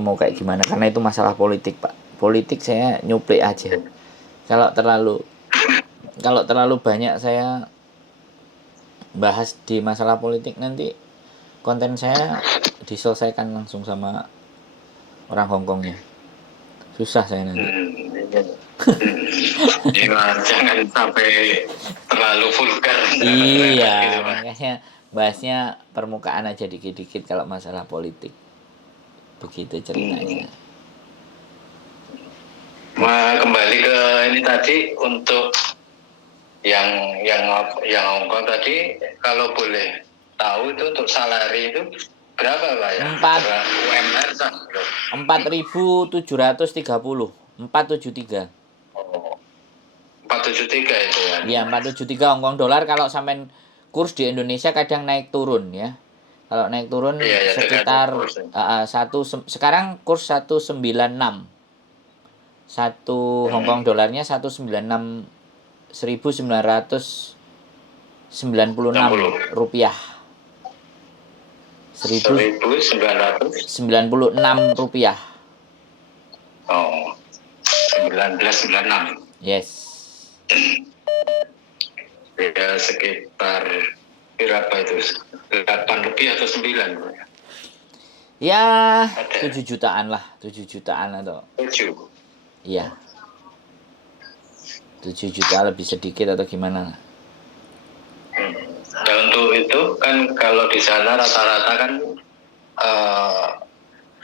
mau kayak gimana, karena itu masalah politik Pak. Politik saya nyuplik aja. Kalau terlalu banyak saya bahas di masalah politik, nanti konten saya diselesaikan langsung sama orang Hongkongnya. Susah saya nanti. Jangan sampai terlalu vulgar. Iya, makanya bahasnya permukaan aja dikit-dikit kalau masalah politik. Begitu ceritanya. Kembali ke ini tadi, untuk yang Hongkong tadi, kalau boleh tahu itu untuk salary itu berapa Pak ya? UMR 4.730, 473. Oh, 473 itu ya. Iya, 473 Hongkong dolar. Kalau sampai kurs di Indonesia kadang naik turun ya. Kalau naik turun sekitar sekarang kurs 196. Satu Hongkong dolarnya 196 1.996 rupiah. 1.996 rupiah. Oh, 1996. Yes. Ya sekitar berapa itu? 8 rupiah atau 9? Ya, 7 jutaan lah, 7 jutaan atau 7. Iya. 7 juta lebih sedikit atau gimana? Dan untuk itu kan kalau di sana rata-rata kan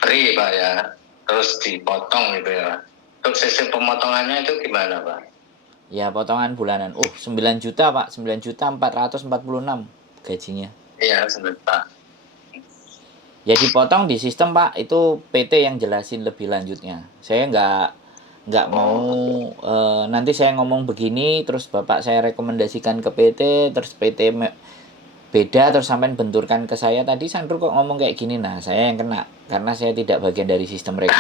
free Pak ya, terus dipotong gitu ya. Untuk sistem pemotongannya itu gimana Pak? Ya, potongan bulanan. 9 juta Pak, 9 juta 446 gajinya. Iya, sebentar. Ya dipotong di sistem Pak, itu PT yang jelasin lebih lanjutnya. Saya nggak mau nanti saya ngomong begini terus Bapak saya rekomendasikan ke PT, terus PT beda terus sampai benturkan ke saya. Tadi Sandro kok ngomong kayak gini, nah saya yang kena karena saya tidak bagian dari sistem mereka.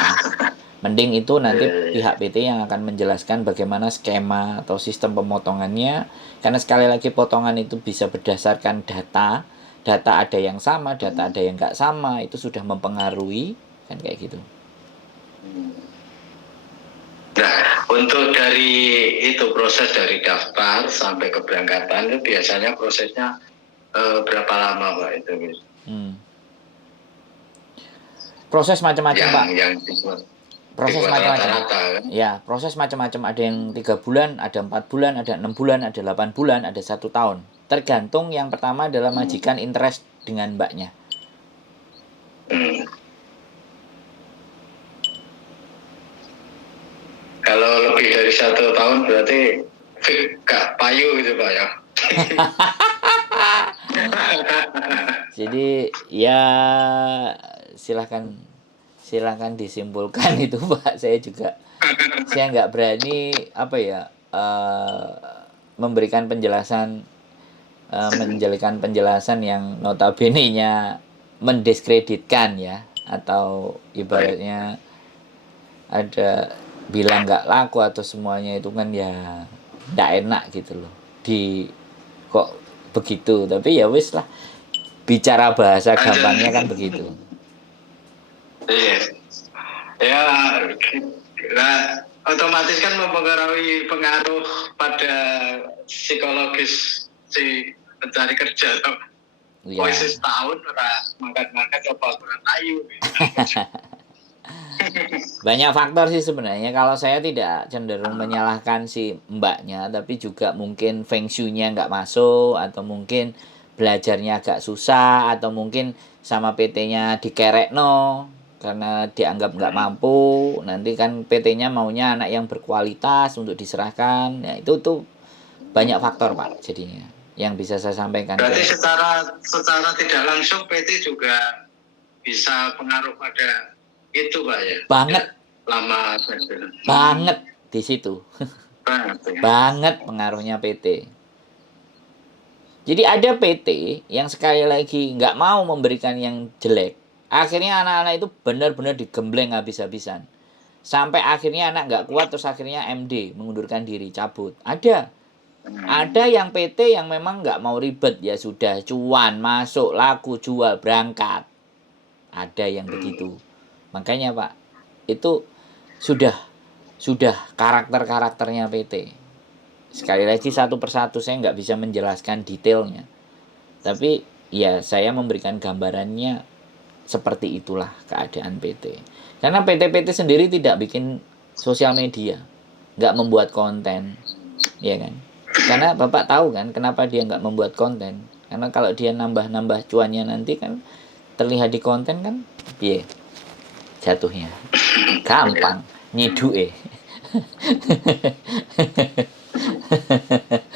Mending itu nanti pihak PT yang akan menjelaskan bagaimana skema atau sistem pemotongannya, karena sekali lagi potongan itu bisa berdasarkan data ada yang sama, data ada yang nggak sama, itu sudah mempengaruhi kan kayak gitu. Nah, untuk dari itu proses dari daftar sampai keberangkatan itu biasanya prosesnya berapa lama Pak itu? Proses macam-macam Pak. Proses macam-macam. Kan? Ya, proses macam-macam. Ada yang 3 bulan, ada 4 bulan, ada 6 bulan, ada 8 bulan, ada 1 tahun. Tergantung. Yang pertama adalah majikan interest dengan mbaknya. Kalau lebih dari 1 tahun berarti gak payu gitu Pak ya. Jadi ya silahkan disimpulkan itu Pak. Saya nggak berani memberikan penjelasan yang notabene-nya mendiskreditkan ya, atau ibaratnya ada bilang nggak laku atau semuanya itu kan ya nggak enak gitu loh, kok begitu. Tapi ya wis lah, bicara bahasa gampangnya kan begitu. Iya ya, otomatis kan mempengaruhi pada psikologis si pencari kerja. Posisi tahun makan coba kurang ayu. Banyak faktor sih sebenarnya. Kalau saya tidak cenderung menyalahkan si mbaknya, tapi juga mungkin feng shui-nya nggak masuk, atau mungkin belajarnya agak susah, atau mungkin sama PT-nya dikerek karena dianggap nggak mampu. Nanti kan PT-nya maunya anak yang berkualitas untuk diserahkan. Ya itu tuh banyak faktor Pak jadinya yang bisa saya sampaikan. Berarti secara tidak langsung PT juga bisa pengaruh pada itu Pak ya? Banget. Lama banget di situ. Banget pengaruhnya PT. Jadi ada PT yang sekali lagi nggak mau memberikan yang jelek. Akhirnya anak-anak itu benar-benar digembleng habis-habisan. Sampai akhirnya anak nggak kuat, terus akhirnya MD, mengundurkan diri, cabut. Ada yang PT yang memang nggak mau ribet, ya sudah, cuan, masuk, laku, jual, berangkat. Ada yang begitu. Makanya Pak, itu sudah karakternya PT. Sekali lagi satu persatu saya nggak bisa menjelaskan detailnya, tapi ya saya memberikan gambarannya seperti itulah keadaan PT. Karena PT sendiri tidak bikin sosial media, nggak membuat konten, ya kan? Karena Bapak tahu kan kenapa dia nggak membuat konten? Karena kalau dia nambah cuannya nanti kan terlihat di konten kan, piye jatuhnya gampang nyiduke.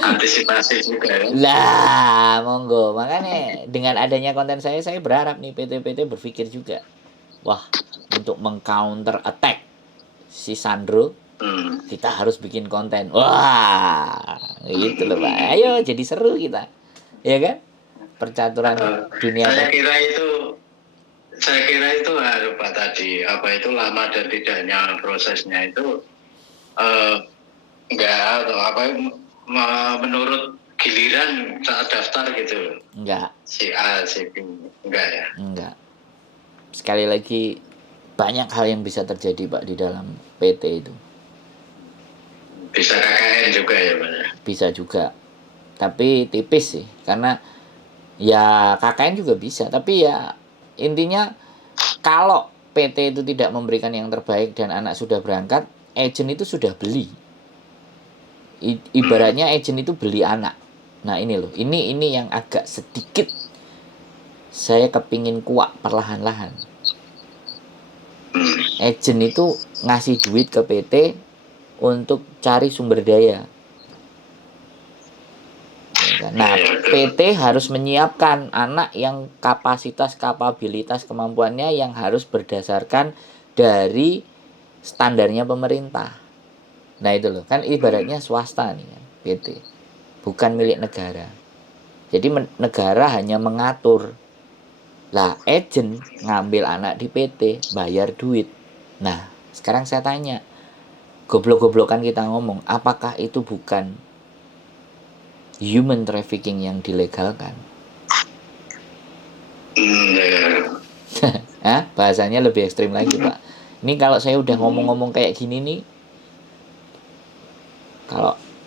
Antisipasi juga ya. Lah, monggo. Makanya dengan adanya konten saya berharap nih PT berpikir juga. Wah, untuk mengcounter attack si Sandro, kita harus bikin konten. Wah, gitu loh Pak. Ayo jadi seru kita. Ya kan? Percaturan dunia. Saya kira itu Pak tadi, apa itu lama dan tidaknya prosesnya itu enggak atau apa menurut giliran saat daftar gitu. Enggak. Si A, si B, enggak ya? Enggak. Sekali lagi banyak hal yang bisa terjadi Pak di dalam PT itu. Bisa KKN juga ya Pak? Bisa juga. Tapi tipis sih, karena ya KKN juga bisa, tapi ya intinya kalau PT itu tidak memberikan yang terbaik dan anak sudah berangkat, agent itu sudah beli. Ibaratnya agent itu beli anak. Nah ini loh, ini yang agak sedikit saya kepingin kuak perlahan-lahan. Agent itu ngasih duit ke PT untuk cari sumber daya. Nah, PT harus menyiapkan anak yang kapasitas, kapabilitas, kemampuannya yang harus berdasarkan dari standarnya pemerintah. Nah itu loh, kan ibaratnya swasta nih kan, PT. Bukan milik negara. Jadi negara hanya mengatur. Lah, agent ngambil anak di PT, bayar duit. Nah, sekarang saya tanya, goblok-goblokan kita ngomong, apakah itu bukan human trafficking yang dilegalkan? Hah? Bahasanya lebih ekstrim lagi Pak. Ini kalau saya udah ngomong-ngomong kayak gini nih,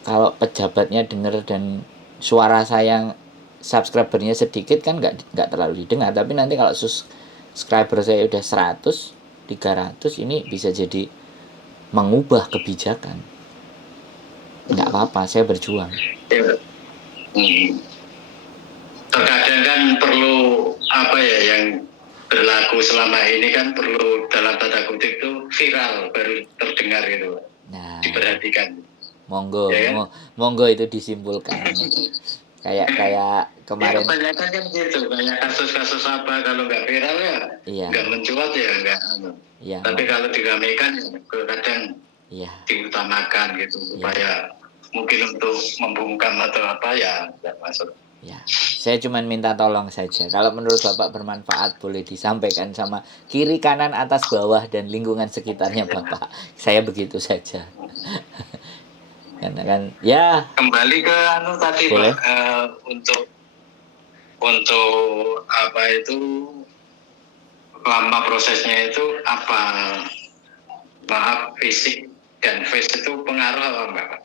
kalau pejabatnya dengar dan suara saya subscribernya sedikit kan nggak terlalu didengar, tapi nanti kalau subscriber saya udah 100, 300 ini bisa jadi mengubah kebijakan. Nggak apa-apa, saya berjuang. Terkadang kan perlu apa ya yang berlaku selama ini kan perlu dalam tanda kutip itu viral baru terdengar gitu. Nah, diperhatikan. Monggo, ya kan? Monggo itu disimpulkan. kayak kemarin. Ya, kebanyakan kan gitu, banyak kasus-kasus apa kalau nggak viral ya, nggak mencuat ya nggak. Ya, tapi kalau diramaikan ya kadang diutamakan gitu supaya mungkin untuk membungkam atau apa ya nggak masuk. Ya, saya cuma minta tolong saja. Kalau menurut Bapak bermanfaat boleh disampaikan sama kiri, kanan, atas, bawah dan lingkungan sekitarnya Bapak. Saya begitu saja. Karena kan ya kembali ke tadi boleh? Pak, untuk apa itu lama prosesnya itu apa, maaf, fisik dan face itu pengaruh apa enggak Pak?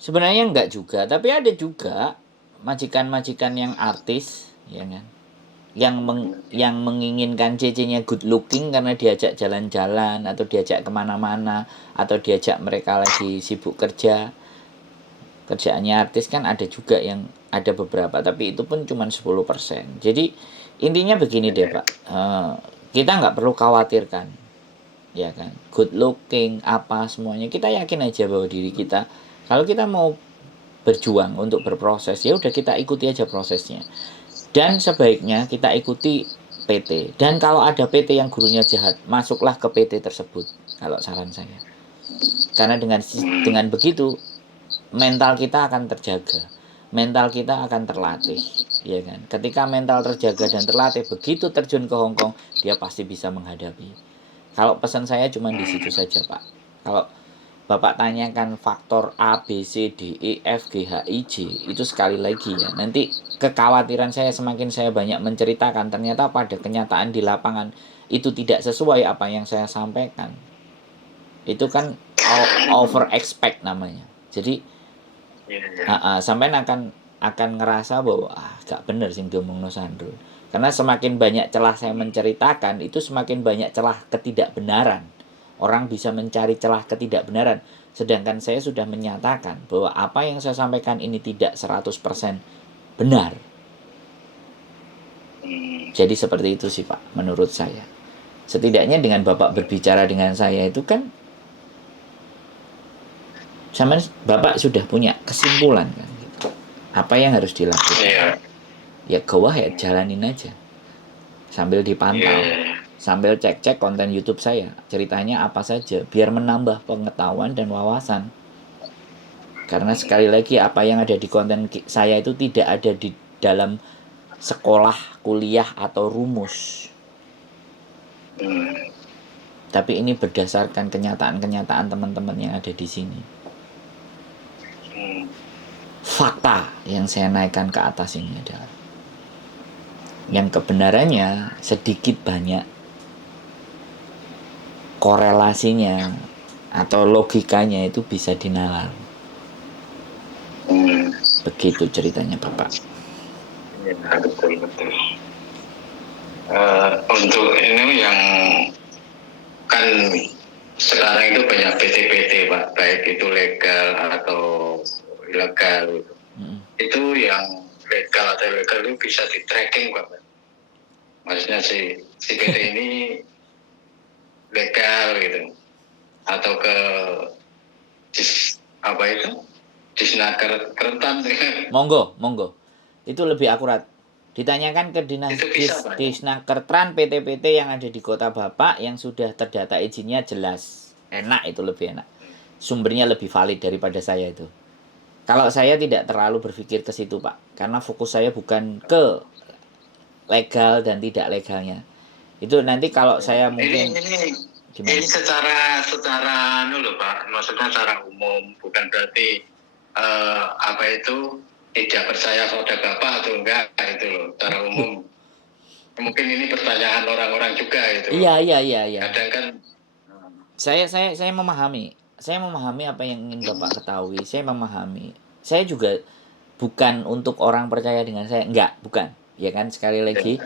Sebenarnya enggak juga, tapi ada juga majikan-majikan yang artis, ya kan, yang menginginkan cece-nya good looking karena diajak jalan-jalan atau diajak kemana-mana atau diajak mereka lagi sibuk kerjaannya artis kan ada juga, yang ada beberapa, tapi itu pun cuma 10%. Jadi intinya begini deh Pak, kita nggak perlu khawatirkan, ya kan, good looking apa semuanya, kita yakin aja bahwa diri kita, kalau kita mau berjuang untuk berproses, ya udah kita ikuti aja prosesnya. Dan sebaiknya kita ikuti PT. Dan kalau ada PT yang gurunya jahat, masuklah ke PT tersebut. Kalau saran saya. Karena dengan begitu mental kita akan terjaga. Mental kita akan terlatih, ya kan? Ketika mental terjaga dan terlatih, begitu terjun ke Hong Kong, dia pasti bisa menghadapi. Kalau pesan saya cuma di situ saja, Pak. Kalau Bapak tanyakan faktor A, B, C, D, E, F, G, H, I, J, itu sekali lagi ya. Nanti kekhawatiran saya semakin saya banyak menceritakan, ternyata pada kenyataan di lapangan itu tidak sesuai apa yang saya sampaikan, itu kan over expect namanya. Jadi sampean akan ngerasa bahwa gak bener sih diomongno Sandro. Karena semakin banyak celah saya menceritakan, itu semakin banyak celah ketidakbenaran. Orang bisa mencari celah ketidakbenaran. Sedangkan saya sudah menyatakan bahwa apa yang saya sampaikan ini tidak 100% benar. Jadi seperti itu sih Pak, menurut saya. Setidaknya dengan Bapak berbicara dengan saya itu kan, sama Bapak sudah punya kesimpulan kan gitu. Apa yang harus dilakukan? Ya go ahead, jalanin aja. Sambil dipantau. Sambil cek-cek konten YouTube saya, ceritanya apa saja, biar menambah pengetahuan dan wawasan. Karena sekali lagi apa yang ada di konten saya itu tidak ada di dalam sekolah, kuliah, atau rumus. Tapi ini berdasarkan kenyataan-kenyataan teman-teman yang ada di sini. Fakta yang saya naikkan ke atas ini adalah yang kebenarannya sedikit banyak korelasinya atau logikanya itu bisa dinalar. Begitu ceritanya Bapak. Ya, betul. Untuk ini yang kan sekarang itu banyak PT-PT Pak, baik itu legal atau ilegal. Itu yang legal atau ilegal itu bisa di tracking Pak. Maksudnya si PT ini legal gitu, atau ke Disnaker Kerentan. Monggo itu lebih akurat, ditanyakan ke Disnaker Tran PT-PT yang ada di kota Bapak yang sudah terdata izinnya jelas, enak, itu lebih enak, sumbernya lebih valid daripada saya itu. Kalau saya tidak terlalu berpikir ke situ Pak, karena fokus saya bukan ke legal dan tidak legalnya. Itu nanti kalau saya mungkin ini secara loh Pak, maksudnya secara umum, bukan berarti apa itu tidak percaya pada Bapak atau enggak itu loh, secara umum. Mungkin ini pertanyaan orang-orang juga itu. Iya. Kadang kan saya memahami apa yang ingin Bapak ketahui. Saya memahami. Saya juga bukan untuk orang percaya dengan saya, bukan. Ya kan, sekali lagi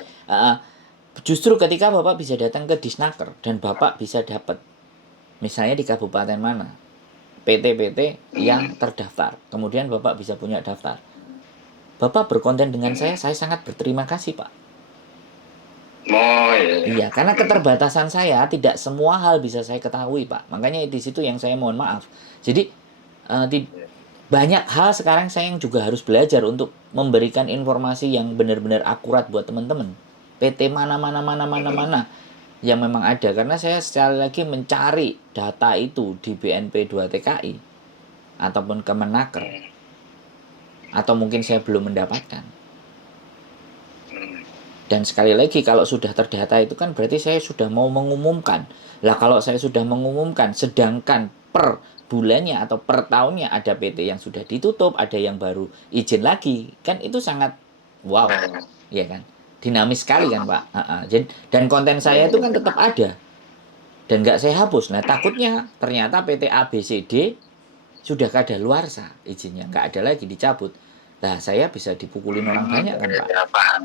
justru ketika Bapak bisa datang ke Disnaker dan Bapak bisa dapat misalnya di kabupaten mana PT-PT yang terdaftar, kemudian Bapak bisa punya daftar, Bapak berkonten dengan saya sangat berterima kasih Pak. Iya, karena keterbatasan saya, tidak semua hal bisa saya ketahui Pak. Makanya di situ yang saya mohon maaf. Jadi banyak hal sekarang saya yang juga harus belajar untuk memberikan informasi yang benar-benar akurat buat teman-teman. PT mana yang memang ada, karena saya sekali lagi mencari data itu di BNP 2 TKI ataupun Kemenaker, atau mungkin saya belum mendapatkan. Dan sekali lagi kalau sudah terdata itu kan berarti saya sudah mau mengumumkan. Lah kalau saya sudah mengumumkan, sedangkan per bulannya atau per tahunnya ada PT yang sudah ditutup, ada yang baru izin lagi, kan itu sangat wow, ya kan, dinamis sekali kan Pak. Dan konten saya itu kan tetap ada dan nggak saya hapus. Nah takutnya ternyata PT ABCD sudah kadaluarsa izinnya, nggak ada lagi, dicabut. Nah saya bisa dipukulin orang banyak kan Pak.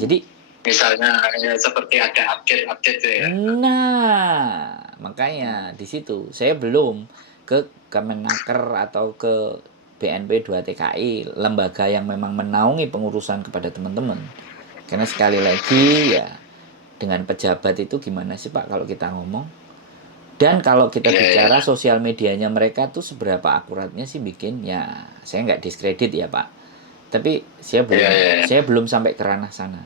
Jadi misalnya seperti ada update ya. Nah makanya di situ saya belum ke Kemenaker atau ke BNP 2 TKI, lembaga yang memang menaungi pengurusan kepada teman-teman. Karena sekali lagi ya, dengan pejabat itu gimana sih Pak kalau kita ngomong. Dan kalau kita bicara sosial medianya mereka tuh seberapa akuratnya sih bikin, ya saya nggak diskredit ya Pak. Tapi saya belum sampai ke ranah sana.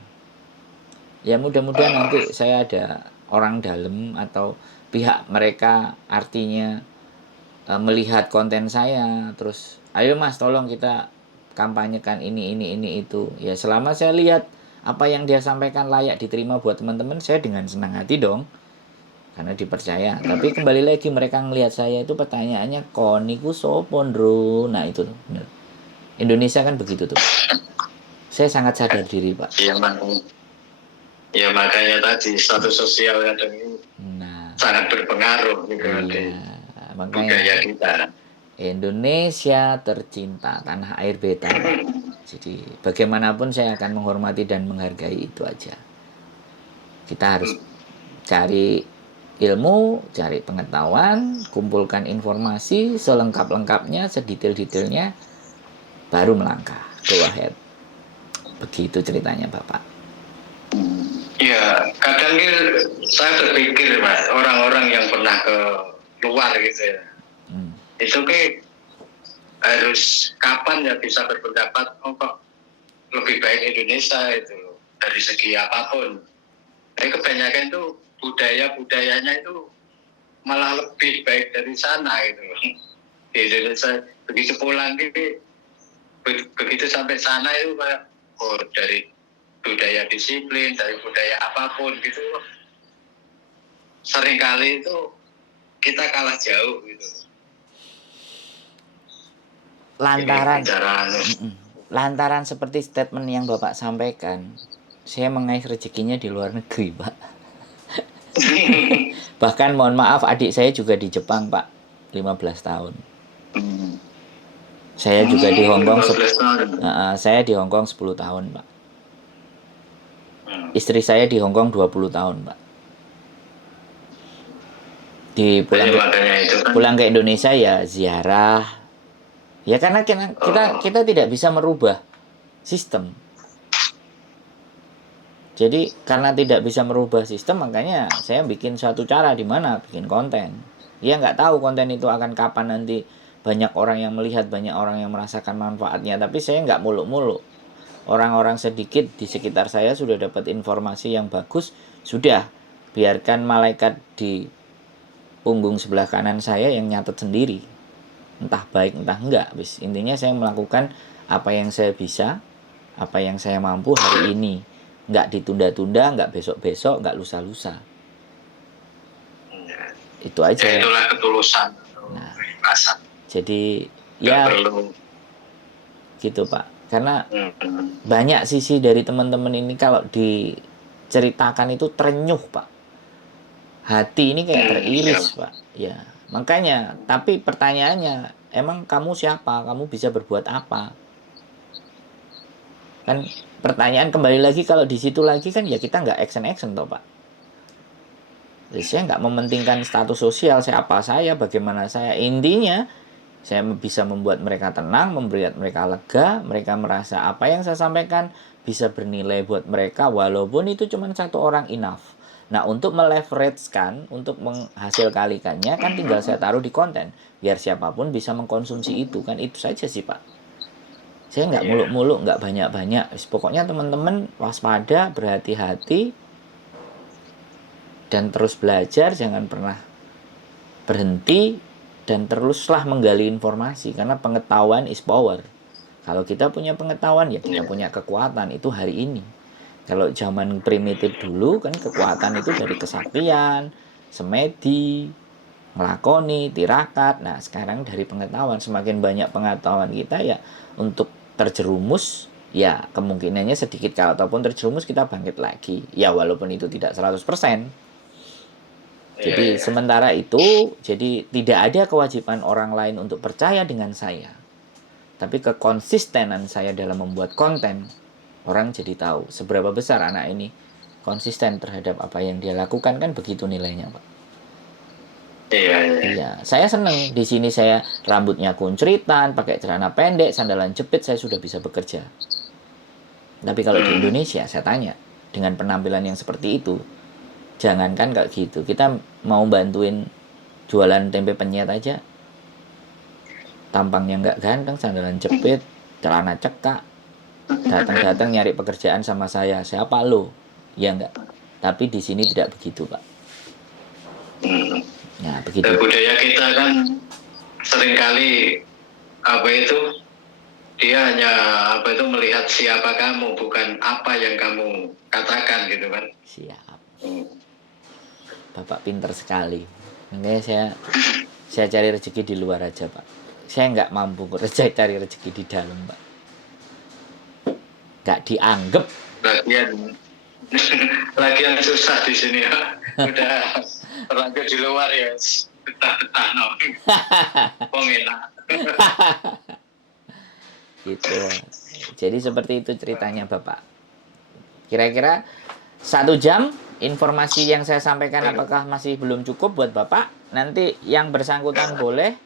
Ya mudah-mudahan nanti saya ada orang dalam atau pihak mereka artinya melihat konten saya, terus ayo Mas tolong kita kampanyekan ini itu. Ya selama saya lihat apa yang dia sampaikan layak diterima buat teman-teman, saya dengan senang hati dong, karena dipercaya. Tapi kembali lagi mereka ngelihat saya itu pertanyaannya, koniku sopo ndro. Nah itu benar. Indonesia kan begitu tuh. Saya sangat sadar diri Pak. Iya Bang. Ya makanya tadi status sosial kadang Nah, sangat berpengaruh gitu di iya, budaya makanya kita. Indonesia tercinta, tanah air beta. Jadi bagaimanapun saya akan menghormati dan menghargai itu aja. Kita harus cari ilmu, cari pengetahuan, kumpulkan informasi selengkap-lengkapnya, sedetail-detailnya, baru melangkah. Go ahead. Begitu ceritanya Bapak. Ya, kadang saya berpikir Mas, orang-orang yang pernah ke luar gitu ya, itu harus kapan ya bisa berpendapat, oh kok lebih baik Indonesia itu dari segi apapun. Tapi kebanyakan itu budayanya itu malah lebih baik dari sana gitu. Di Indonesia begitu pulang begitu sampai sana itu kayak dari budaya disiplin, dari budaya apapun gitu, seringkali itu kita kalah jauh gitu. Lantaran seperti statement yang Bapak sampaikan, saya mengais rezekinya di luar negeri, Pak. Bahkan mohon maaf, adik saya juga di Jepang, Pak, 15 tahun. Saya juga di Hong Kong. Saya di Hong Kong 10 tahun, Pak. Istri saya di Hong Kong 20 tahun, Pak. Pulang ke Indonesia ya ziarah. Ya karena kita tidak bisa merubah sistem. Jadi karena tidak bisa merubah sistem, makanya saya bikin suatu cara di mana bikin konten. Ya nggak tahu konten itu akan kapan nanti banyak orang yang melihat, banyak orang yang merasakan manfaatnya. Tapi saya nggak muluk-muluk. Orang-orang sedikit di sekitar saya sudah dapat informasi yang bagus, sudah biarkan malaikat di punggung sebelah kanan saya yang nyatet sendiri. Entah baik entah enggak. Intinya saya melakukan apa yang saya bisa, apa yang saya mampu hari ini. Nggak ditunda-tunda, nggak besok-besok, nggak lusa-lusa. Itu aja. Ya, itulah ketulusan. Nah, jadi ya gitu Pak. Karena banyak sisi dari teman-teman ini kalau diceritakan itu terenyuh Pak. Hati ini kayak teriris Pak. Ya, makanya. Tapi pertanyaannya, emang kamu siapa? Kamu bisa berbuat apa? Kan pertanyaan kembali lagi, kalau di situ lagi kan ya kita nggak action toh Pak. Jadi saya nggak mementingkan status sosial, siapa saya, bagaimana saya. Intinya saya bisa membuat mereka tenang, membuat mereka lega, mereka merasa apa yang saya sampaikan bisa bernilai buat mereka, walaupun itu cuma satu orang enough. Nah, untuk meleverage-kan, untuk menghasilkalikannya kan tinggal saya taruh di konten, biar siapapun bisa mengkonsumsi itu, kan itu saja sih Pak. Saya nggak muluk-muluk, nggak banyak-banyak. Pokoknya teman-teman waspada, berhati-hati, dan terus belajar, jangan pernah berhenti, dan teruslah menggali informasi, karena pengetahuan is power. Kalau kita punya pengetahuan, ya kita punya kekuatan, itu hari ini. Kalau zaman primitif dulu, kan kekuatan itu dari kesaktian, semedi, ngelakoni, tirakat. Nah, sekarang dari pengetahuan. Semakin banyak pengetahuan kita, ya untuk terjerumus, ya kemungkinannya sedikit. Kalau ataupun terjerumus, kita bangkit lagi. Ya walaupun itu tidak 100%. Jadi sementara itu, jadi tidak ada kewajiban orang lain untuk percaya dengan saya. Tapi kekonsistenan saya dalam membuat konten, orang jadi tahu seberapa besar anak ini konsisten terhadap apa yang dia lakukan, kan begitu nilainya, Pak. Iya, saya seneng di sini saya rambutnya kunciritan, pakai celana pendek, sandalan jepit, saya sudah bisa bekerja. Tapi kalau di Indonesia, saya tanya, dengan penampilan yang seperti itu, jangankan kayak gitu, kita mau bantuin jualan tempe penyet aja, tampangnya nggak ganteng, sandalan jepit, celana cekak, datang-datang nyari pekerjaan sama saya, siapa lo? Ya enggak. Tapi di sini tidak begitu, Pak. Nah, begitu. Budaya kita kan seringkali dia hanya melihat siapa kamu, bukan apa yang kamu katakan gitu kan. Siap. Bapak pinter sekali. Makanya saya cari rezeki di luar aja, Pak. Saya nggak mampu cari rezeki di dalam, Pak. Nggak dianggap. lagi yang susah di sini ya. Udah terlanjur di luar ya. Betah-betah no. Enak. Gitu. Jadi seperti itu ceritanya Bapak. Kira-kira 1 jam informasi yang saya sampaikan apakah masih belum cukup buat Bapak? Nanti yang bersangkutan boleh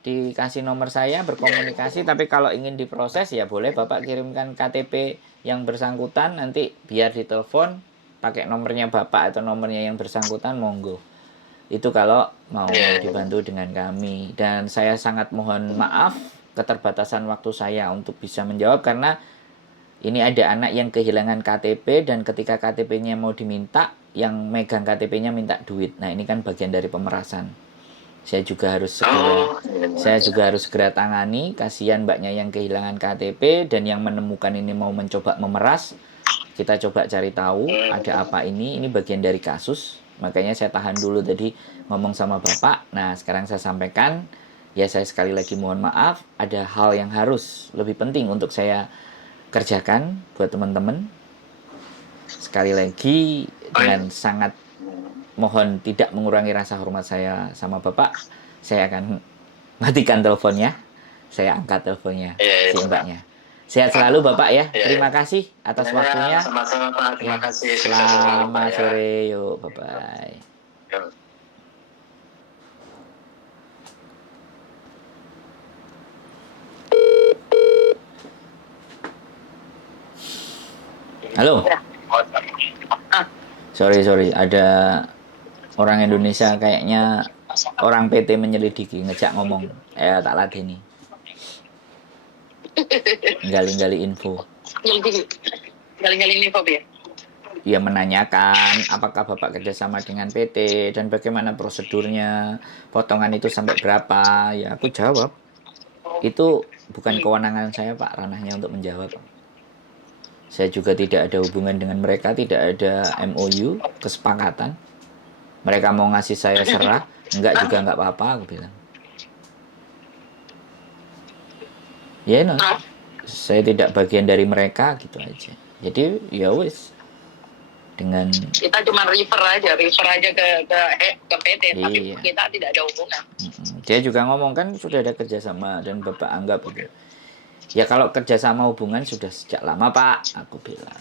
dikasih nomor saya berkomunikasi, tapi kalau ingin diproses ya boleh Bapak kirimkan KTP yang bersangkutan, nanti biar ditelepon pakai nomornya Bapak atau nomornya yang bersangkutan, monggo. Itu kalau mau dibantu dengan kami. Dan saya sangat mohon maaf keterbatasan waktu saya untuk bisa menjawab, karena ini ada anak yang kehilangan KTP dan ketika KTP-nya mau diminta, yang megang KTP-nya minta duit. Nah, ini kan bagian dari pemerasan. Saya juga harus segera tangani. Kasihan mbaknya yang kehilangan KTP dan yang menemukan ini mau mencoba memeras. Kita coba cari tahu ada apa ini. Ini bagian dari kasus. Makanya saya tahan dulu tadi ngomong sama Bapak. Nah, sekarang saya sampaikan. Ya, saya sekali lagi mohon maaf. Ada hal yang harus lebih penting untuk saya kerjakan buat teman-teman. Sekali lagi dengan sangat mohon tidak mengurangi rasa hormat saya sama Bapak. Saya akan matikan teleponnya. Saya angkat teleponnya si mbaknya. Sehat selalu Bapak ya. Terima kasih atas waktunya. Sama-sama Pak. Terima kasih. Selamat sore. Yuk, bye-bye. Halo. Sorry. Ada orang Indonesia kayaknya orang PT menyelidiki, ngejak ngomong. Tak ladeni. Gali-gali info. Gali-gali info ya? Ya, menanyakan apakah Bapak kerjasama dengan PT dan bagaimana prosedurnya, potongan itu sampai berapa. Ya, aku jawab. Itu bukan kewenangan saya Pak, ranahnya untuk menjawab. Saya juga tidak ada hubungan dengan mereka, tidak ada MOU, kesepakatan. Mereka mau ngasih saya serah, enggak juga enggak apa-apa, aku bilang. Ya, no. Saya tidak bagian dari mereka, gitu aja. Jadi, ya wis. Dengan kita cuma refer aja ke PT, iya. Tapi kita tidak ada hubungan. Dia juga ngomong kan sudah ada kerjasama dan Bapak anggap gitu. Ya kalau kerjasama hubungan sudah sejak lama Pak, aku bilang.